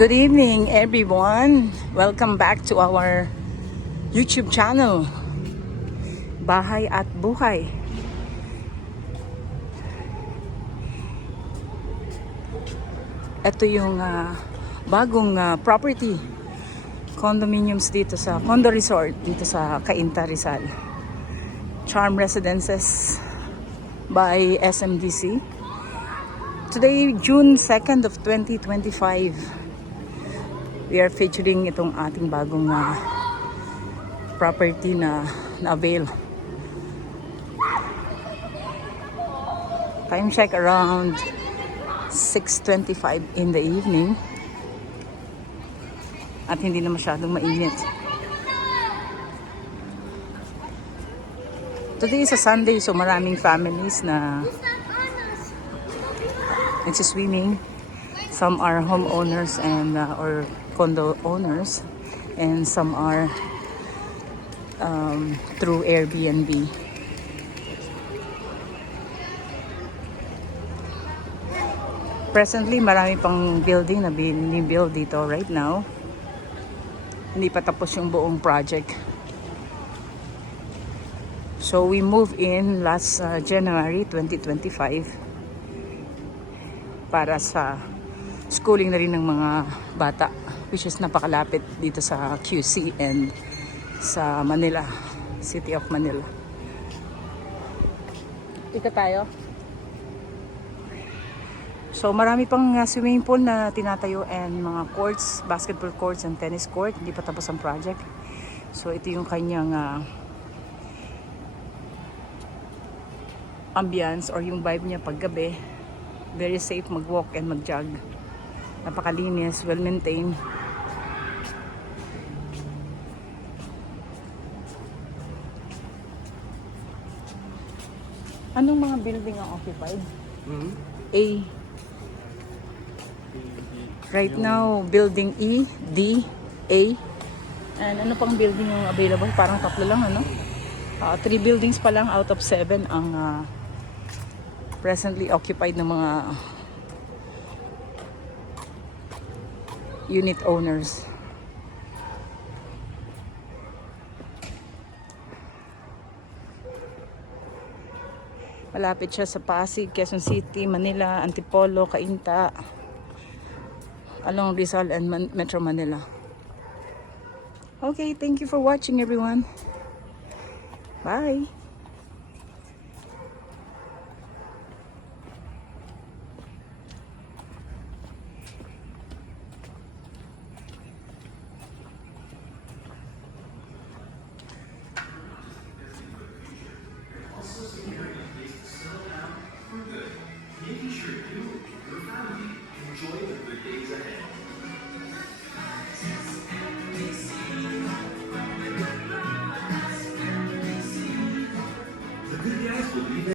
Good evening, everyone. Welcome back to our YouTube channel, Bahay at Buhay. Ito yung ah, bagong ah, property condominiums dito sa condo resort dito sa Cainta Rizal. Charm Residences by SMDC. Today, June 2nd of 2025, we are featuring itong ating bagong ah, property na na-avail. Time check around 6.25 in the evening. At hindi na masyadong mainit. Today is a Sunday so maraming families na swimming. Some are homeowners and uh, or condo owners and some are um, through Airbnb. Presently, marami pang building na binibuild dito right now. Hindi pa tapos yung buong project. So we moved in last uh, January 2025 para sa schooling na rin ng mga bata which is napakalapit dito sa QC and sa Manila, City of Manila. Dito tayo. So marami pang uh, swimming pool na tinatayo and mga courts, basketball courts and tennis court. Hindi pa tapos ang project. So ito yung kanyang uh, ambience or yung vibe niya paggabi. Very safe mag-walk and mag-jog. Napakalinis, well-maintained. Anong mga building ang occupied? Mhm. A. Right now, building E, D, A. And ano pang building yung available? Parang tatlo lang, ano? Ah, three buildings pa lang out of seven ang ah, presently occupied ng mga unit owners. Malapit siya sa Pasig, Quezon City, Manila, Antipolo, Cainta, along Rizal and Man- Metro Manila. Okay, thank you for watching everyone. Bye.